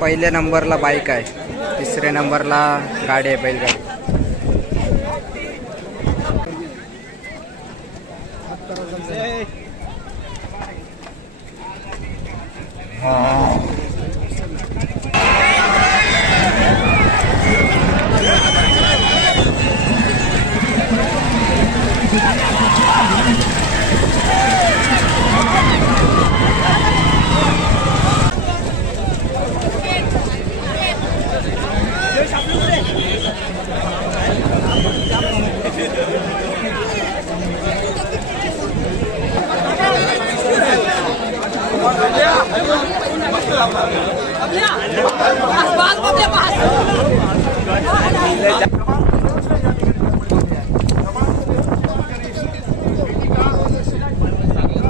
पहिल्या नंबरला बाईक आहे. तिसऱ्या नंबरला गाडी आहे बैलगाडी.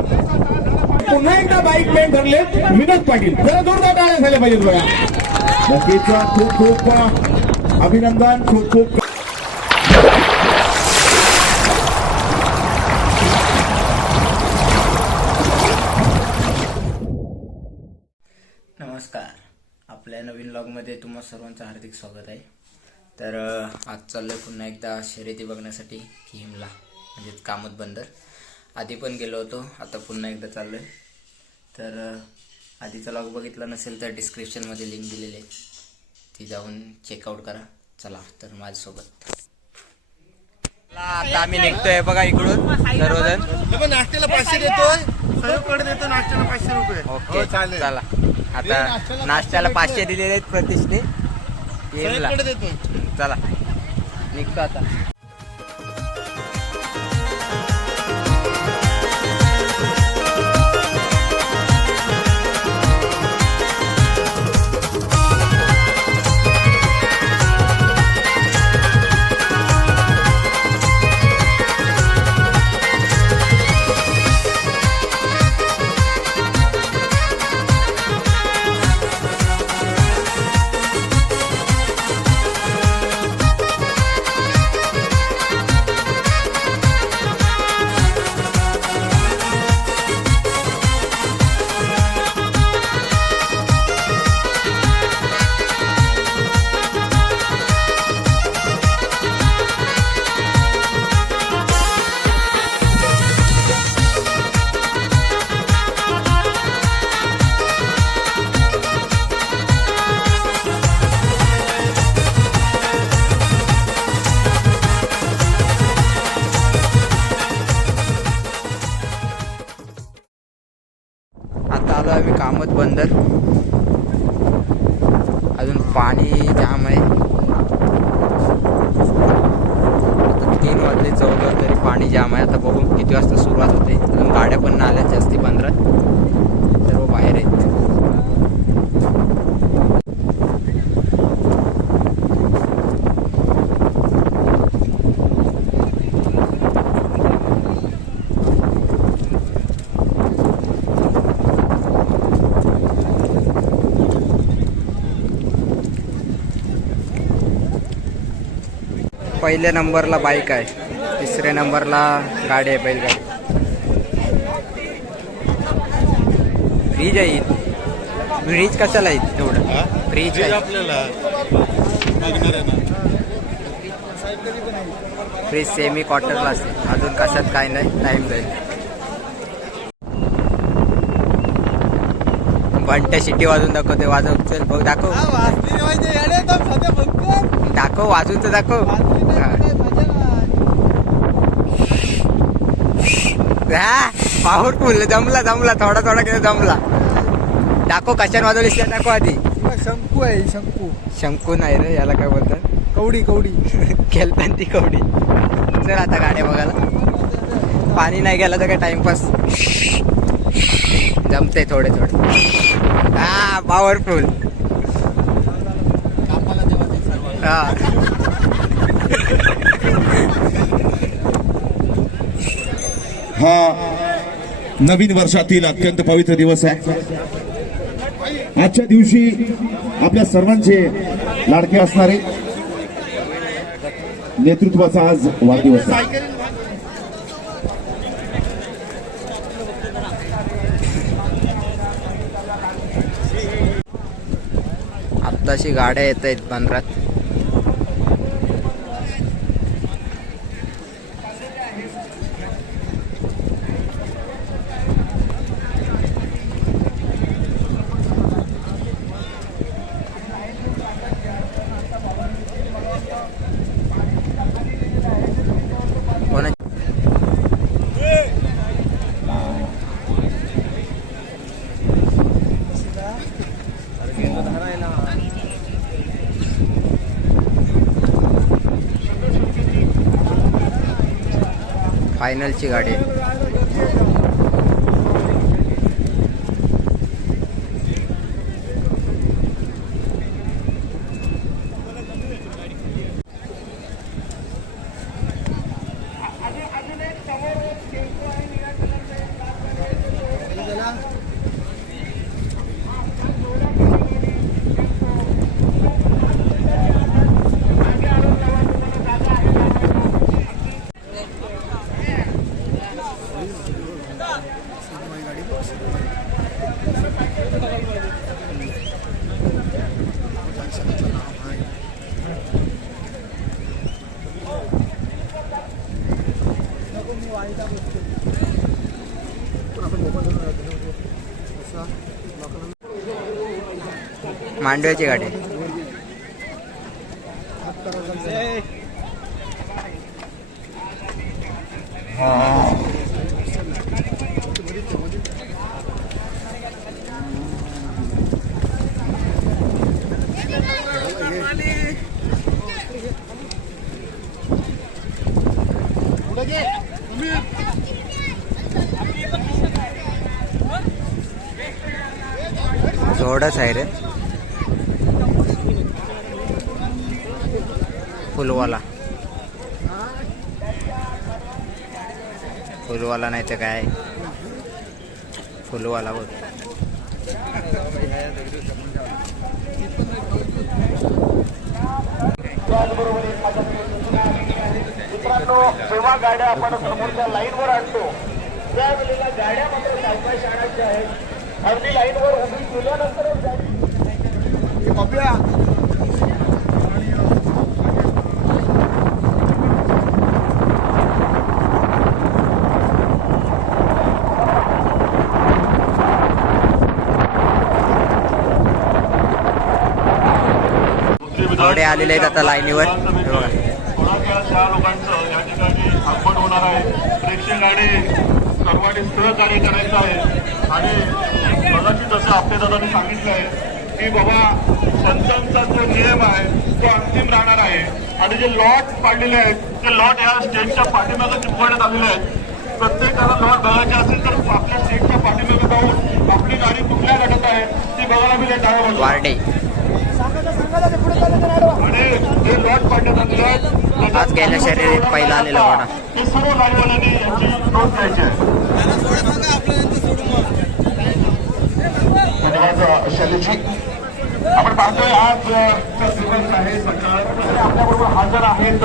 पुन्हा एकदा बाईक मॅन ठरले विनोद पाटील जरा जोरदार टाळ्या झाल्या पाहिजेत बघा. नक्कीच खूप खूप अभिनंदन खूप खूप नमस्कार आपल्या नवीन ब्लॉगमध्ये तुम्हा सर्वांचं हार्दिक स्वागत आहे. तर आज चाललो पुन्हा एकदा शर्यती बघण्यासाठी किमला म्हणजेच कामत बंदर. आधी पण गेलो होतो आता पुन्हा एकदा चाललो आहे तर आधीचा लॉग बघितला नसेल तर डिस्क्रिप्शनमध्ये लिंक दिलेली आहे. ती जाऊन चेकआउट करा. चला तर माझ्यासोबत. आता आम्ही निघतोय बघा इकडून सर्वजण नाश्त्याला पाचशे सर्वकडे देतो नाश्त्याला पाचशे रुपये. ओके हो, चालेल. चला. आता नाश्त्याला पाचशे दिलेले आहेत प्रतिष्ठे येमला चला निघतो आता. पहिल्या नंबरला बाईक आहे. तिसऱ्या नंबरला गाडी आहे बैलगाडी. फ्रीज आहे फ्रीज कशाला आहे तेवढं? फ्रीज आपल्याला. फ्रीज सेमी क्वार्टरला असते अजून कशात काय नाही. टाइम जाईल. बंट्या शिट्टी वाजून दाखवते. वाजव. चल बघ दाखव. दाखव वाजून तर दाखव हा? पॉवरफुल जमला जमला थोडा थोडा केला जमला. दाखव कशाने वाजवलीस त्या दाखव आधी. शंकू आहे शंकू. शंकू नाही रे याला काय बोलतात? कवडी कवडी. खेळताना ती कवडी. चल आता गाड्या बघायला. पाणी नाही गेलं तर काय टाइमपास जमते थोडे थोडे. हा पॉवरफुल हा. हा नवीन वर्षातील अत्यंत पवित्र दिवस आहे. आजच्या दिवशी आपल्या सर्वांचे लाडके असणारे नेतृत्वाचा आज वाढदिवस आहे. आत्ताशी गाड्या येत आहेत बंदरात. फायनलची गाडी आहे. मांडव्याची गाडी आहे रे फुलवाला तर काय? फुलवाला बघ. मित्रांनो जेव्हा गाड्या आपण समोरच्या लाईनवर आणतो त्यावेळेला गाड्या मात्र सायकल शाळाच्या आहेत. अगदी लाईनवर उभी केल्यानंतरच गाडी घोडे आलेले आहेत आता लाईनीवर. हे बघा कोणाच्या त्या लोकांचं या ठिकाणी आगमन होणार आहे. सर्वांनी सहकार्य करायचं आहे. आणि आपल्या दादांनी सांगितलं आहे की बाबा संतांचा जो नियम आहे तो अंतिम राहणार आहे. आणि जे लॉट पाडलेले आहेत ते लॉट या स्टेजच्या पाठीमागे चिपवण्यात आलेले आहेत. प्रत्येकाला लॉट बघायचे असेल तर आपल्या स्टेजच्या पाठीमागे जाऊन आपली गाडी कुठल्या गटात आहे ती बघायला मिळेल. डाव्या. वारडे आणि जे लॉट पाडण्यात आलेले आहेत त्याच्यात आज गेल्या शर्यतीत पहिला आलेला घोडा. आपण पाहतोय आज दिवस आहे सरकार आपल्याबरोबर हजर आहेत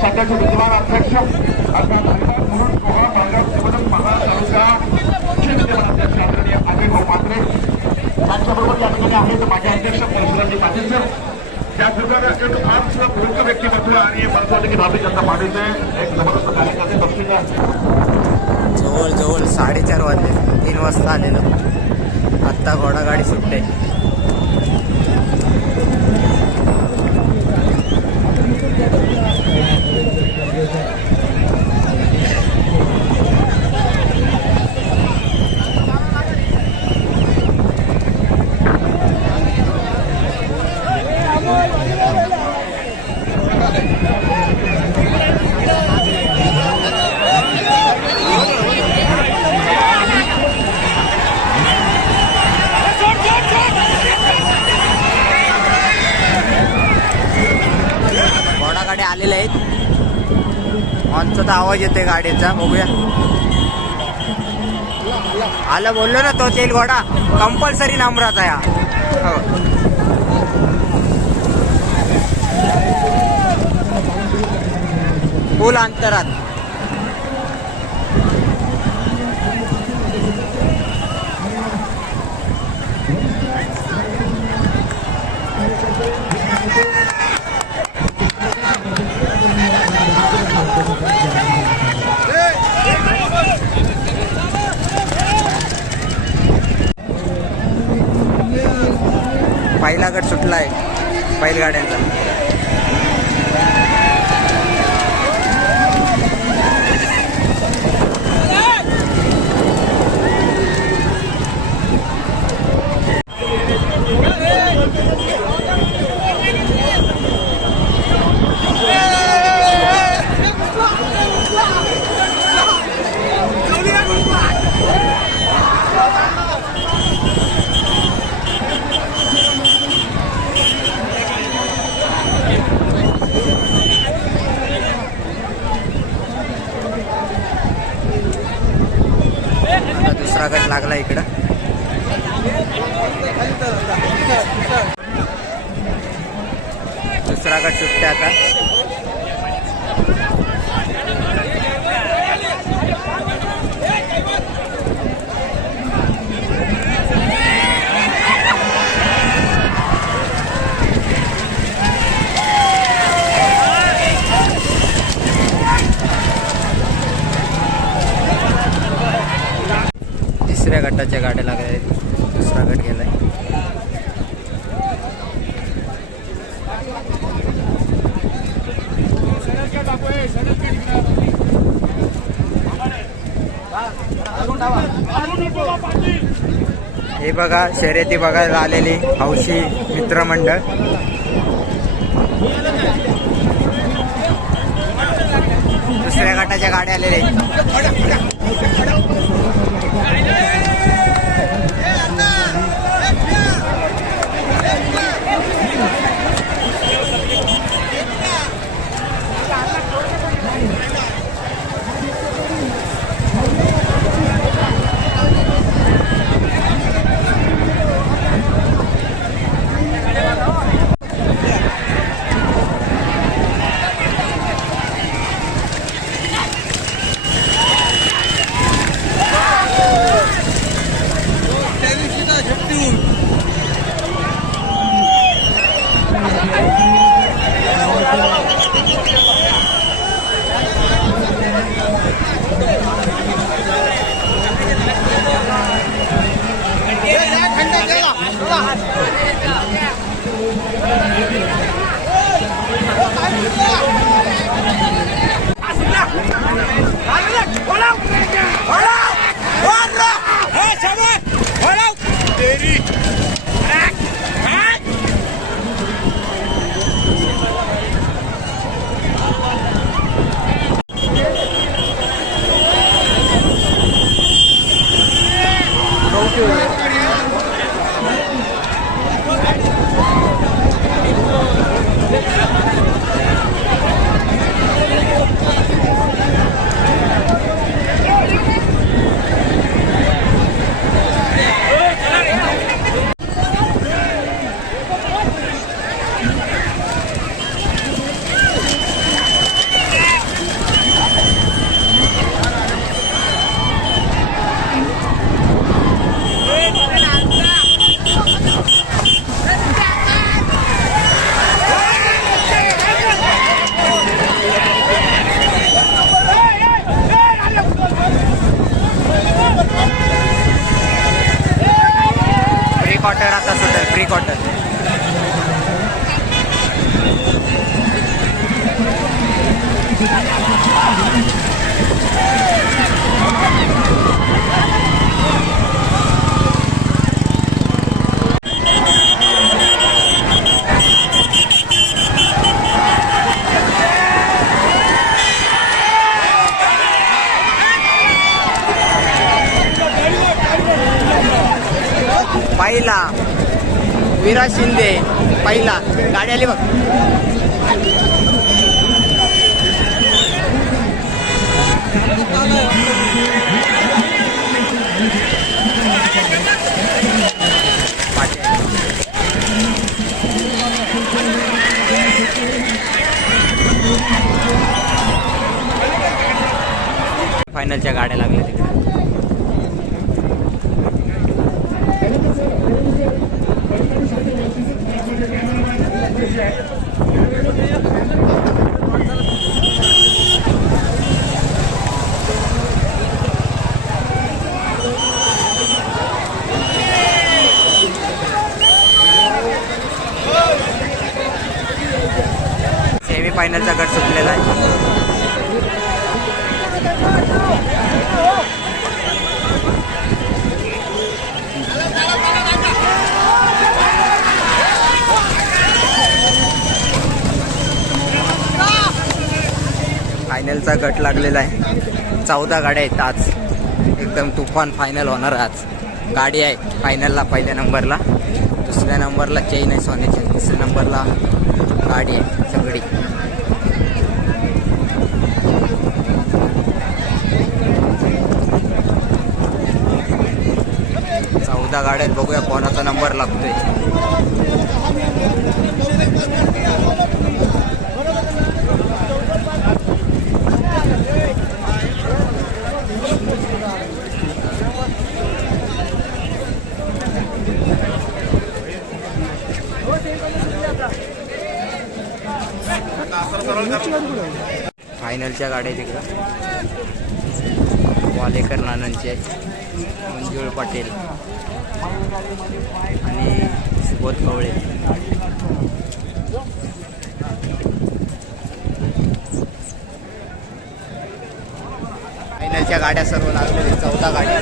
सध्याचे विद्यमान अध्यक्ष अर्थात हरिभाग म्हणून सोहळा भागात निवडणूक महातालुका मुख्य विद्यमान अध्यक्ष आदरणीय अजय भाऊ पात्रे त्यांच्याबरोबर या ठिकाणी आहेत माझे अध्यक्ष परशुरामजी पाटील सर. त्याचबरोबर आज प्रमुख व्यक्तिमत्व आणि महत्त्वाचे की भारतीय जनता पार्टीचे एक जबरदस्त कार्यकर्ते दक्षिण जवळ जवळ साडेचार वाजले. तीन वाजता आलेलं. आत्ता घोडागाडी सुटते घोडा गाडी आलेल्या आहेत हॉर्नचा तर आवाज येतोय गाडीचा बघूया. आलं बोललो ना तो तेल घोडा कंपल्सरी नंबराचा या. हो. फुल अंतरात. हे बघा शर्यती बघायला आलेली हौशी मित्रमंडळ. दुसऱ्या गटाच्या गाड्या आलेल्या फायनलच्या गाड्या लागल्या तिकडे. फायनलचा लागलेला आहे. चौदा गाड्या आहेत आज. एकदम तुफान फायनल होणार आज. गाडी आहे फायनलला पहिल्या नंबरला. दुसऱ्या नंबरला चेन आहे सोन्याची. तिसऱ्या नंबरला गाडी आहे सगळी. चौदा गाड्यात बघूया कोणाचा नंबर लागतोय. फायनलच्या गाड्या आहेत तिकडं वालेकर नानांचे आहेत. मंजुळ पाटील. आणि सुबोध कवळे. फायनलच्या गाड्या सर्व लागलेल्या चौदा गाड्या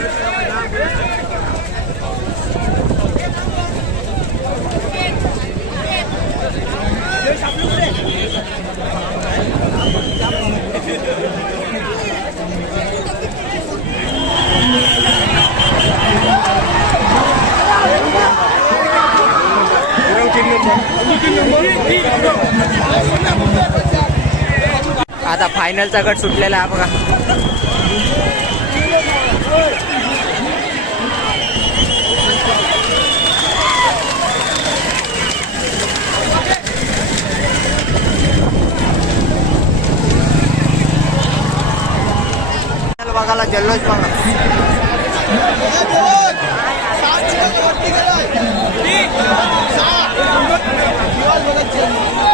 आता फायनलचा गट सुटलेला आहे बघा. बघायला जल्लोष बघा. I'm not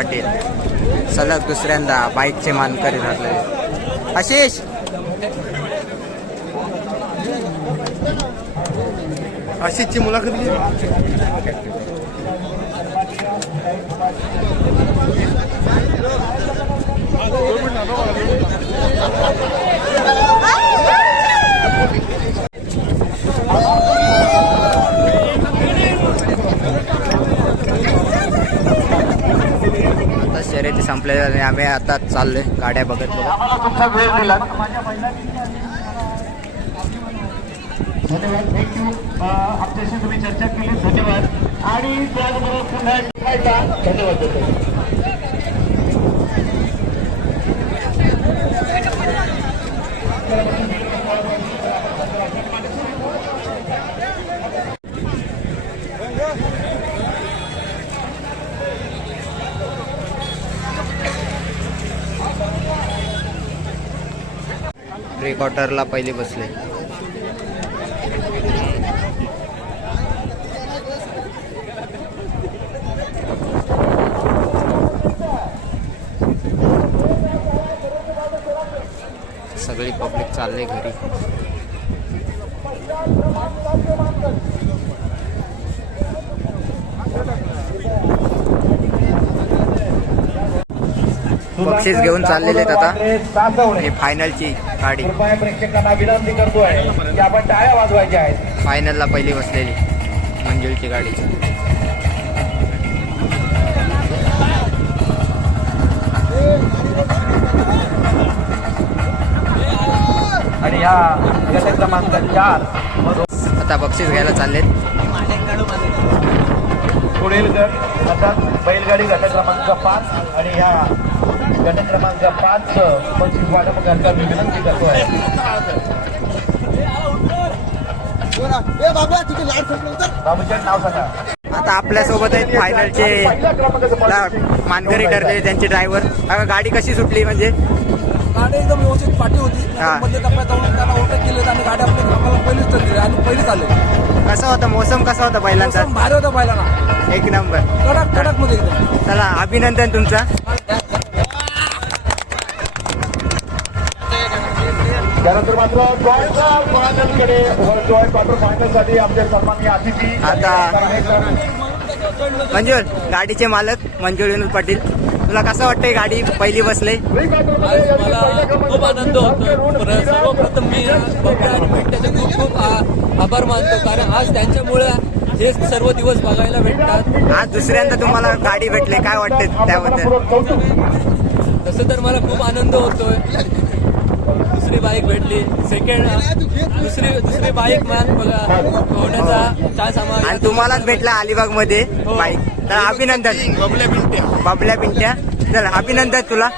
Patil. सलग दुसऱ्यांदा बाईकचे मानकरी ठरले आशिष! आशिषची मुलाखत घे. आता शर्यती संपलेल्या आणि आम्ही आता चाललोय गाड्या बघत बघत. धन्यवाद. थँक्यू आमच्याशी तुम्ही चर्चा केली धन्यवाद. आणि प्री क्वार्टरला पहिले बसले. सगळी पब्लिक चालले घरी. बक्षीस घेऊन चाललेले आहेत आता. हे फायनलची गाडी. कृपया प्रेक्षकांना विनंती करतोय की आपण टाळ्या वाजवायच्या आहेत. फायनलला पहिली बसलेली मंजुळची गाडी. आणि या गट क्रमांक चार. आता बक्षीस घ्यायला चाललेत. पुढील गट अर्थात बैलगाडी गट क्रमांक पाच. आणि ह्या गट क्रमांक पाच पंचवीस वाटपकरता मी विनंती करतोय. बाबूचे नाव सांगा. आता आपल्यासोबत आहेत फायनलचे मानकरी ठरले त्यांचे ड्रायव्हर गाडी कशी सुटली म्हणजे? गाडी एकदम व्यवस्थित पाठी होती. मध्ये टप्प्यात जाऊन त्यांना ओव्हरटेक केले आणि गाडी आपल्या क्रमांकाला पहिलीच तर दिली आणि पहिलीच आले. कसा होता? मोसम कसा होता बैलांचा भारी होता पहिला एक नंबर. कडक कडकमध्ये चला अभिनंदन तुमचा. त्यानंतर मात्र जॉयचा फायनलकडे जॉय क्वार्टर फायनलसाठी आमचे सन्माननीय अतिथी आता- मंजूर गाडीचे मालक मंजूर विनोद पाटील. तुला कसं वाटतंय गाडी पहिली बसले? मला खूप आनंद होतो. पर- सर्वप्रथम मी मिंट्याचे खूप खूप आभार मानतो. कारण आज त्यांच्यामुळे हे सर्व दिवस बघायला भेटतात. आज दुसऱ्यांदा तुम्हाला गाडी भेटले. काय वाटते त्याबद्दल? तसं तर मला खूप आनंद होतोय. दुसरी बाईक भेटली. सेकंड दुसरी दुसरी बाईक मान बघा. होण्याचा चान्स आणि आम्हाला तुम्हालाच भेटला अलिबागमध्ये बाईक. तर अभिनंदन. बबल्या पिंट्या चल अभिनंदन तुला.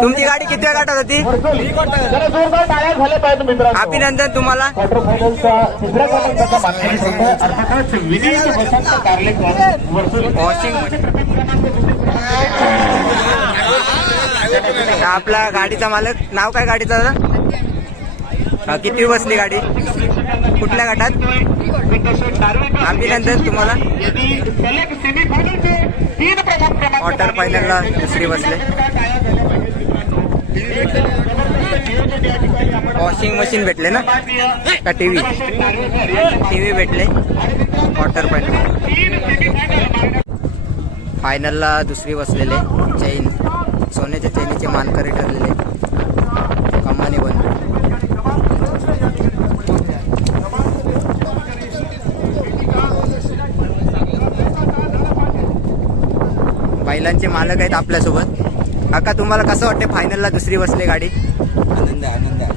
तुमची गाडी किती वेळ गाठत होती? अभिनंदन तुम्हाला. क्वार्टर फायनलचा तिसऱ्या क्रमांकाचा मानकरी संघ अर्थातच विनीत वसंत कारले वर्सुली वॉशिंग आपला गाडीचा मालक. नाव काय गाडीचं दादा? किती बसली गाडी? कुठल्या गटात? अभिनंदन तुम्हाला. क्वार्टर फायनलला दुसरी बसले. वॉशिंग मशीन भेटले ना? का टीव्ही टीव्ही भेटले. क्वार्टर फायनल फायनलला दुसरी बसलेले. चैन सोन्याच्या चैनीचे मानकरी ठरलेले. कमानी बंधू. बैलांचे मालक आहेत आपल्यासोबत. काका तुम्हाला कसं वाटते फायनलला दुसरी बसली गाडी? आनंद आहे, आनंद आहे.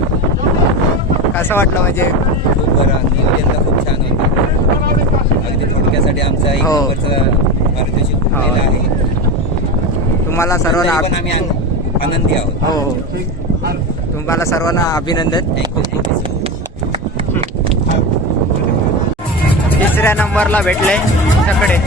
कसं वाटलं म्हणजे? खूप बरं. नियोजन खूप छान होतं. अगदी थोडक्यासाठी आमचा एक हो. नंबरचा पारितोषिक हो. आहे. तुम्हाला सर्वांना तरी पण आम्ही आन- आनंदी आहोत. हो हो. तुम्हाला सर्वांना अभिनंदन. थँक्यू थँक्यू तिसऱ्या नंबरला भेटले सकडे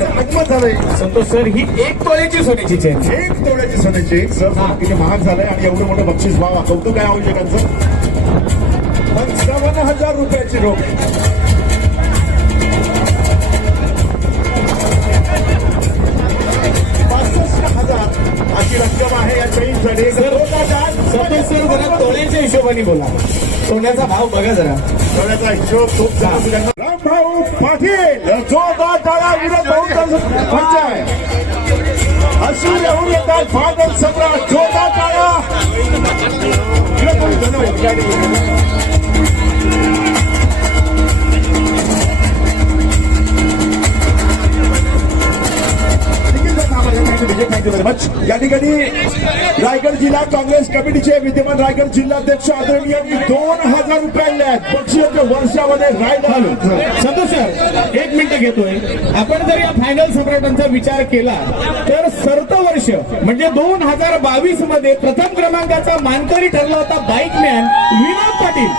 संतोष सर ही एक तोळ्याची सोन्याची चेन एक तोळ्याची सोन्याची सर किती महाग झालंय आणि एवढं मोठं बक्षीस व्हावा कौतुक आहे आवश्यकांचं. पंचावन्न हज़ार रुपयाची रोख पासष्ट हज़ार। अशी रक्कम आहे या चेनसाठी सर जरा तोळ्याच्या हिशोबाने बोला. सोन्याचा भाव बघा जरा. सोन्याचा हिशोब खूप चांगला रामभाऊ पाटील. जोरदार टाळा विरोध भाऊ आहे अशी येऊन येतात फायनल सगळा जोरदार टाळा. या ठिकाणी रायगड जिल्हा काँग्रेस कमिटीचे विद्यमान रायगड जिल्हाध्यक्ष आदरणीयांनी दोन हजार रुपये पक्षीय वर्षामध्ये रायड संतोष सर एक मिनिट घेतोय. आपण जर या फायनल सम्राटांचा विचार केला तर सर्त वर्ष म्हणजे दोन हजार बावीसमध्ये प्रथम क्रमांकाचा मानकरी ठरला होता बाईक मॅन विनोद पाटील.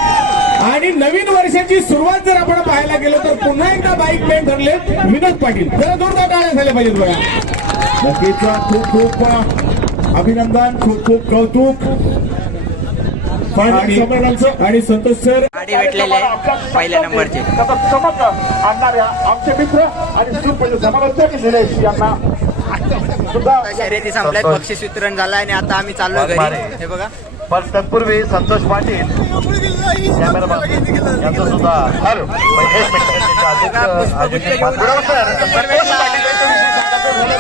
आणि नवीन वर्षाची सुरुवात जर आपण पाहायला गेलो तर पुन्हा एकदा बाईक मॅन ठरले विनोद पाटील. जरा जोरदार टाळ्या झाल्या पाहिजेत बघा. नक्कीच खूप खूप अभिनंदन खूप खूप कौतुक. आणि संतोष सर गाडी भेटलेली आहे पहिल्या नंबरची. आणणाऱ्या आमचे मित्र आणि सुपैसे समालोचक निलेश यांना सुद्धा शर्यती संपल्यात बक्षीस वितरण झालं आणि आता आम्ही चाललोय घरी. हे बघा. पण तत्पूर्वी संतोष पाटील कॅमेरामॅन यांचं सुद्धा हॅलो एक मिनिट त्यांचे अध्यक्ष अध्यक्ष गुरव सर, संतोष पाटील यांच्याविषयी सांगायचं झालं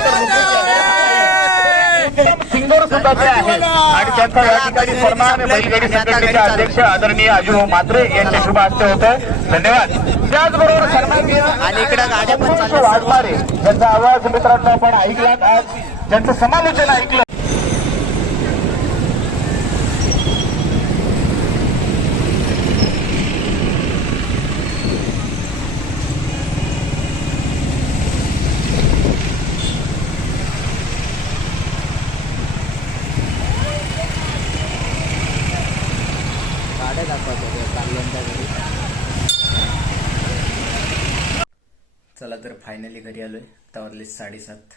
तर आहेत आणि त्यांचा या ठिकाणी सन्मान बैलगाडी संघटनेचे अध्यक्ष आदरणीय अजू म्हात्रे यांच्या शुभ हस्ते होत धन्यवाद. त्याचबरोबर सन्माननीय आणि इकडं गाड्या पण चालल्या सर्व. वाघमारे यांचा आवाज मित्रांनो आपण ऐकलात आज. ज्यांचं समालोचन ऐकलं गाड्या दाखवतो चालल्यांच्या घरी चला तर फायनली घरी आलोय. आता वाजले साडेसात.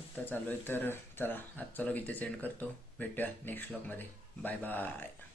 आत्ता चालू आहे तर चला आज चला इथे सेंड करतो. भेटूया नेक्स्ट ब्लॉगमध्ये बाय बाय